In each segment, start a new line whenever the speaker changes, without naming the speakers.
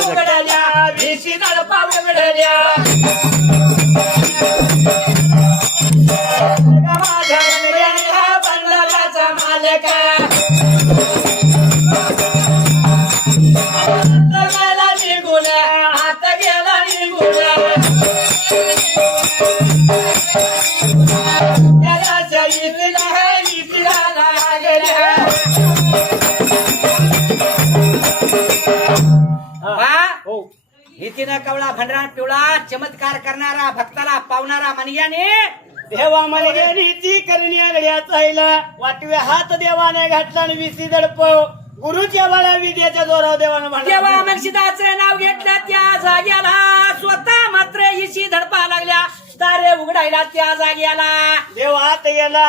उघडल्या भिशी दडपा उघडल्या माझ्या मालक गेला निघून हात गेला निघून.
हितीनं कवळा भंडरा पिवळा चमत्कार करणारा भक्ताला पावणारा मनग्याने
देवा मनग्याने ती करणी आगड्या चायला वाटवे हात देवाने घातला आणि विसी दडप. गुरुच्या बाळा विद्याच्या जोरावर देवानं म्हणलं
मनशिदाचे नाव घेतलं त्या जाग्याला स्वतः मात्र इशी धडपा लागल्या. दारे उघडायला त्या जाग्याला
देव हात गेला.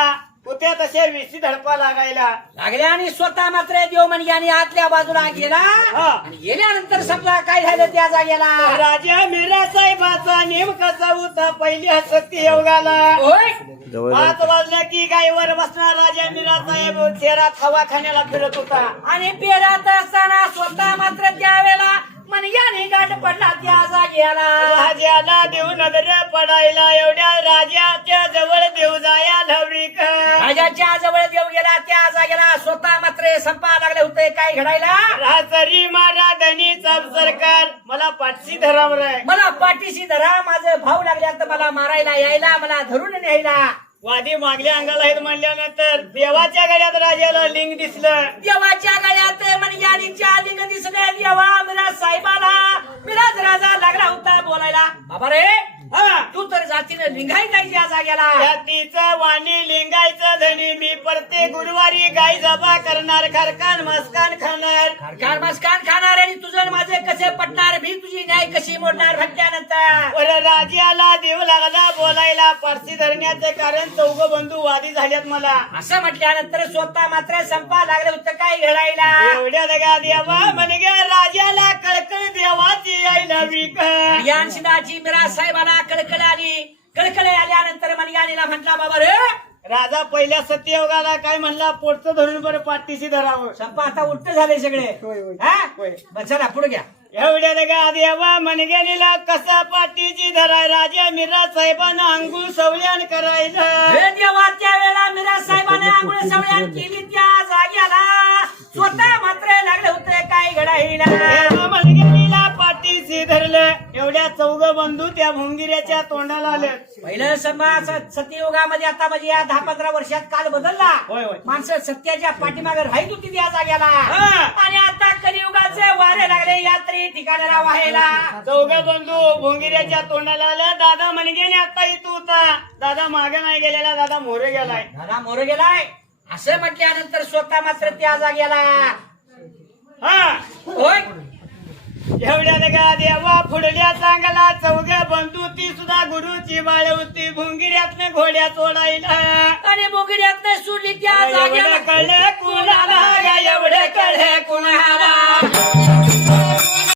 कुत्या तसे विसी धडपा लागायला.
लागल्या आणि स्वतः मात्र देव मनग्याने आतल्या बाजूला गेला.
हा.
आणि गेल्यानंतर समजा काय झालं त्या जाग्याला
राजा मीरा साहेबाचा नेम कसा होता पहिली हसती योगाला
होय
पाच वाजल्या की गायीवर बसणार राजा मीरा साहेब. शहरात हवा खाण्याला फिरत होता.
आणि पेरात असताना स्वतः मात्र त्यावेळेला मनग्याने गाठ पडला त्या जाग्याला
राजाला देऊ नजर पडायला एवढ्या राजाच्या जवळ देऊ
राजाच्या जवळ देव गेला त्या जागेला स्वतः मात्र संपा लागले होते. काय घडायला?
राजरी मारा धनी चाप सरकार. मला पाठशी धरावर आहे
मला पाठीशी धरा माझं भाऊ लागल्या तर मला मारायला यायला मला धरून न्यायला.
वादी मागल्या अंगाला आहेत म्हणल्यानंतर देवाच्या गड्यात राजाला लिंग दिसलं.
देवाच्या गळ्यात मनयानीच्या लिंग दिसले. देवा मिरा साहेबाला मिराज राजा लागला होता बोलायला. बाबा रे लिंगाई काय या जाग्याला
जातीचं वाणी लिंगायचं धनी मी प्रत्येक गुरुवारी गाय जबा करणार खरकान मस्कान खाणार.
सरकार मस्कान खाणार आणि तुझं आणि माझे कसे पटणार? भी तुझी न्याय कशी मोडणार म्हटल्यानंतर
वर राजाला देव लागला बोलायला. पारसी धरण्याचे कारण चौघ बंधू वादी झाल्यात मला.
असं म्हटल्यानंतर स्वतः मात्र संपा लागलं होतं काय घडायला?
एवढ्या दगा देवा म्हणजे राजाला कळकळ देवाची यायला विकर
यान सिदाची मिरा साहेबाला कळकळ आली. कळकळ आल्यानंतर मनयानीला म्हटला बाबा रे
राजा पहिल्या सत्ययोगाला काय म्हणला पोटचं धरून बरं पाठीशी धरावं
संपा आता उलट झाले सगळे
होय, होय.
हा?
होय.
बरं, चला पुढे घ्या
एवढ्या दगा देवा मनगेलीला कसा पाठीची धराय राजा मिरा साहेबांना अंघुळ सवल्यान करायला
हे देवा त्यावेळेला मिरा साहेबाने आंघोळ सवळ्यान केली त्या जाग्याला स्वतः मात्र लागले होते काय घडायला
एवढ्या चौघ बंधू त्या भुंगिऱ्याच्या तोंडाला आले
पहिलं समा स- सत्ययुगामध्ये आता म्हणजे या दहा पंधरा वर्षात काल बदलला.
होय, होय.
माणसं सत्याच्या पाठीमागे राहीत होती त्या जाग्याला
हा.
आणि आता कलियुगाचे वारे लागले यात्री ठिकाणाला व्हायला.
चौघ बंधू भोंगिऱ्याच्या तोंडाला आल्या. दादा मनगेने आता इथं होता. दादा मागे नाही गेलेला दादा मोरे गेलाय.
दादा मोर गेलाय. असं म्हटल्यानंतर स्वतः मात्र त्या जाग्याला
हा.
होय?
एवढ्या दगा देवा फुडल्या चांगला चौघ बंधू ती सुद्धा गुरुची बाळ होती. भुंगिऱ्यातनं घोड्या चोडायला.
आणि बोगड्यात सोडली त्या जाग्याला
कळलं